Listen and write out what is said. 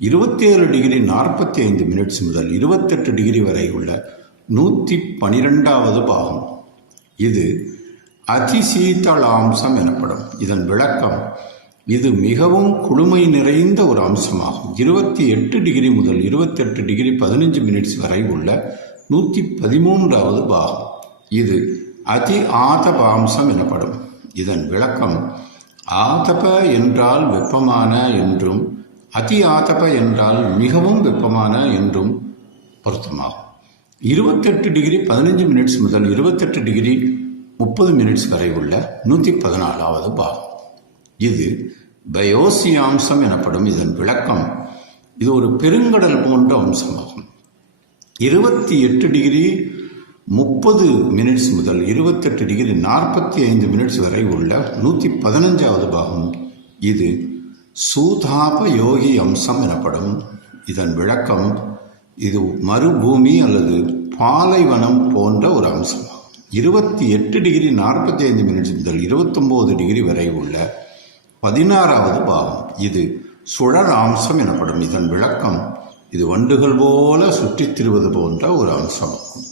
27 degree 45 minutes முதல் 28 degree வரை உள்ள 112வது பாகம். இது அதிசீதளாம்சம் எனப்படும். இதன் விளக்கம்: இது மிகவும் குளுமை நிறைந்த ஒரு அம்சமாகும். 28 டிகிரி முதல் 28 டிகிரி 15 மினிட்ஸ் வரை உள்ள 113வது பாகம். இது அதி ஆதபாம்சம் எனப்படும். இதன் விளக்கம்: ஆதப என்றால் வெப்பமான என்றும், அதி ஆதப என்றால் மிகவும் வெப்பமான என்றும் பொருத்தமாகும். 28 டிகிரி 15 மினிட்ஸ் முதல் 28 டிகிரி 30 மினிட்ஸ் வரை உள்ள 114வது பாகம். இது பயோசியாம்சம் எனப்படும். இதன் விளக்கம்: இது ஒரு பெருங்கடல் போன்ற அம்சமாகும். 28 டிகிரி 30 மினிட்ஸ் முதல் 28 டிகிரி 45 மினிட்ஸ் வரை உள்ள 115வது பாகம். இது சூதாப யோகி அம்சம் எனப்படும். இதன் விளக்கம்: இது மறுபூமி அல்லது பாலைவனம் போன்ற ஒரு அம்சமாகும். 28 டிகிரி 45 மினிட்ஸ் முதல் 29 டிகிரி வரை உள்ள 16வது பாகம். இது சுழல் அம்சம் எனப்படும். இதன் விளக்கம்: இது வண்டுகள் போல சுற்றித் திரிவது போன்ற ஒரு அம்சமாகும்.